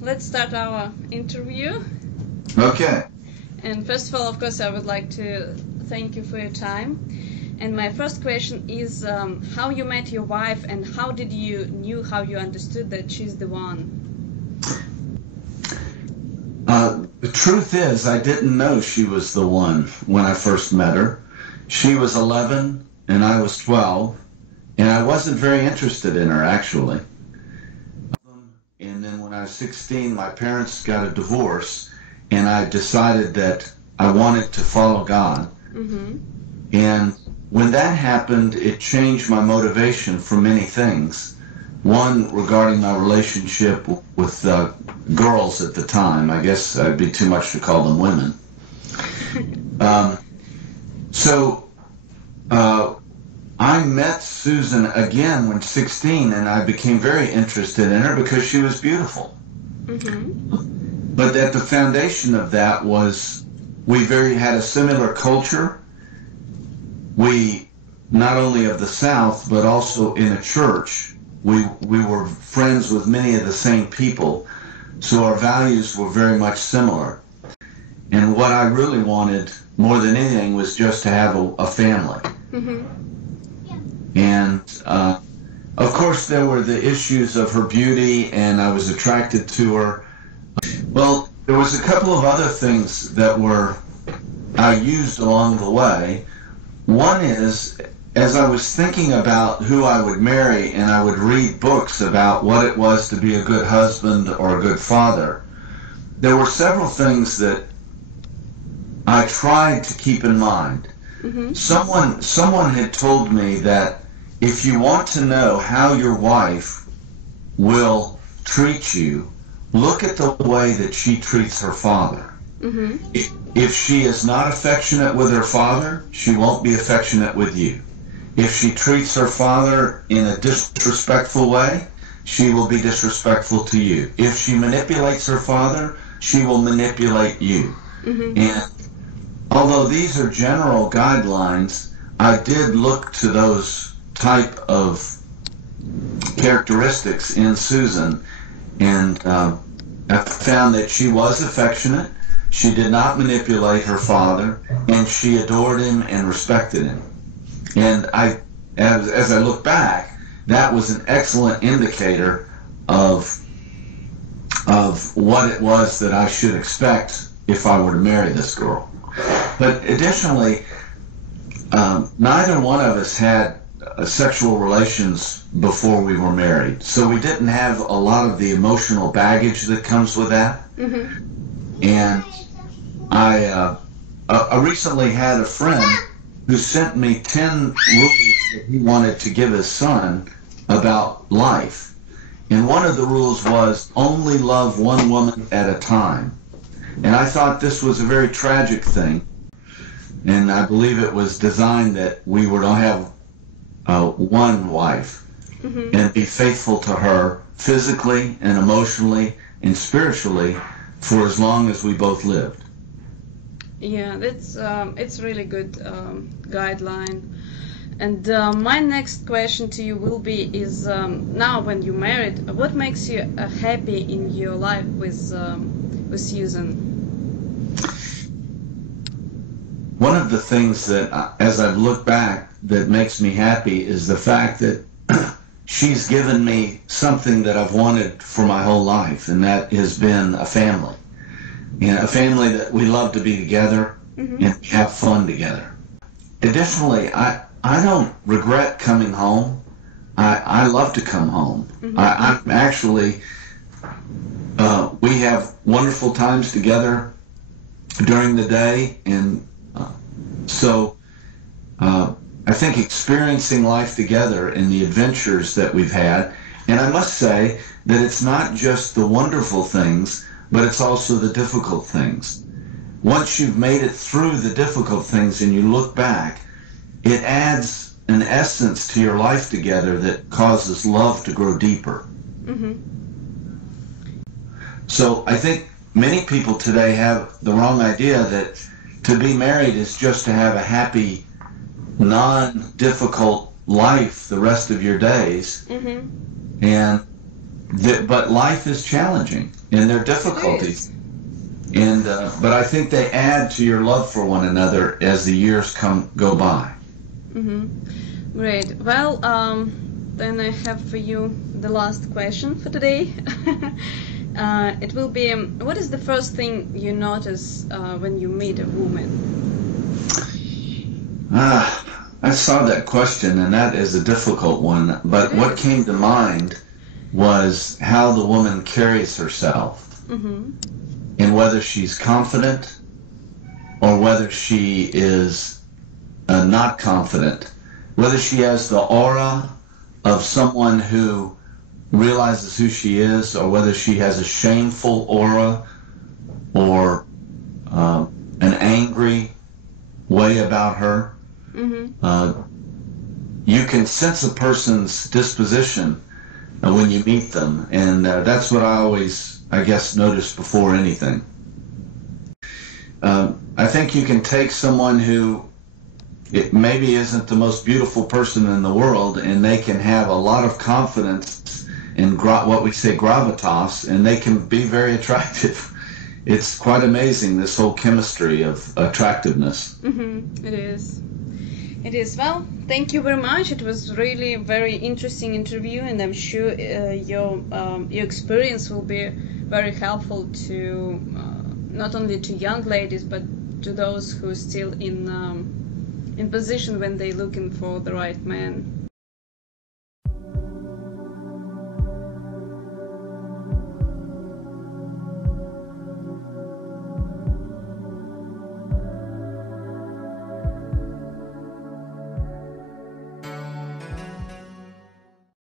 Let's start our interview. Okay. And first of all, of course, I would like to thank you for your time. And my first question is how you met your wife and how did you understood that she's the one? The truth is, I didn't know she was the one when I first met her. She was 11 and I was 12, and I wasn't very interested in her, actually. And then when I was 16, my parents got a divorce, and I decided that I wanted to follow God. Mm-hmm. And when that happened, it changed my motivation for many things. One, regarding my relationship with girls at the time. I guess it'd be too much to call them women. I met Susan again when 16, and I became very interested in her because she was beautiful. Mm-hmm. But at the foundation of that was we had a similar culture. We, not only of the South, but also in a church, we were friends with many of the same people, so our values were very much similar. And what I really wanted more than anything was just to have a family. Mm-hmm. And of course there were the issues of her beauty, and I was attracted to her. Well, there was a couple of other things that I used along the way. One is, as I was thinking about who I would marry, and I would read books about what it was to be a good husband or a good father, there were several things that I tried to keep in mind. Mm-hmm. Someone had told me that if you want to know how your wife will treat you, look at the way that she treats her father. Mm-hmm. If she is not affectionate with her father, she won't be affectionate with you. If she treats her father in a disrespectful way, she will be disrespectful to you. If she manipulates her father, she will manipulate you. Mm-hmm. And although these are general guidelines, I did look to those type of characteristics in Susan, and I found that she was affectionate, she did not manipulate her father, and she adored him and respected him. And as I look back, that was an excellent indicator of what it was that I should expect if I were to marry this girl. But additionally, neither one of us had sexual relations before we were married, so we didn't have a lot of the emotional baggage that comes with that. Mm-hmm. And I recently had a friend who sent me 10 rules that he wanted to give his son about life. And one of the rules was only love one woman at a time. And I thought this was a very tragic thing. And I believe it was designed that we were to have one wife, mm-hmm. and be faithful to her physically and emotionally and spiritually for as long as we both lived. Yeah, it's really good guideline. And my next question to you will be is now when you're married, what makes you happy in your life with Susan? One of the things that, as I've looked back, that makes me happy is the fact that she's given me something that I've wanted for my whole life, and that has been a family. And a family that we love to be together, mm-hmm. and have fun together. Additionally, I don't regret coming home. I love to come home. Mm-hmm. I'm actually, we have wonderful times together during the day, and so I think experiencing life together and the adventures that we've had, and I must say that it's not just the wonderful things, but it's also the difficult things. Once you've made it through the difficult things and you look back, it adds an essence to your life together that causes love to grow deeper. Mm-hmm. So I think many people today have the wrong idea that to be married is just to have a happy, non-difficult life the rest of your days. And but life is challenging, and there are difficulties. And but I think they add to your love for one another as the years go by. Great. Well, then I have for you the last question for today. It will be, what is the first thing you notice when you meet a woman? I saw that question, and that is a difficult one. But what came to mind was how the woman carries herself, and whether she's confident or whether she is not confident, whether she has the aura of someone who realizes who she is, or whether she has a shameful aura or an angry way about her. You can sense a person's disposition when you meet them, and that's what I always, I guess, notice before anything. I think you can take someone who maybe isn't the most beautiful person in the world, and they can have a lot of confidence and what we say gravitas, and they can be very attractive. It's quite amazing, this whole chemistry of attractiveness. It is. It is. Well, thank you very much. It was really a very interesting interview, and I'm sure your experience will be very helpful to not only to young ladies, but to those who are still in position when they're looking for the right man.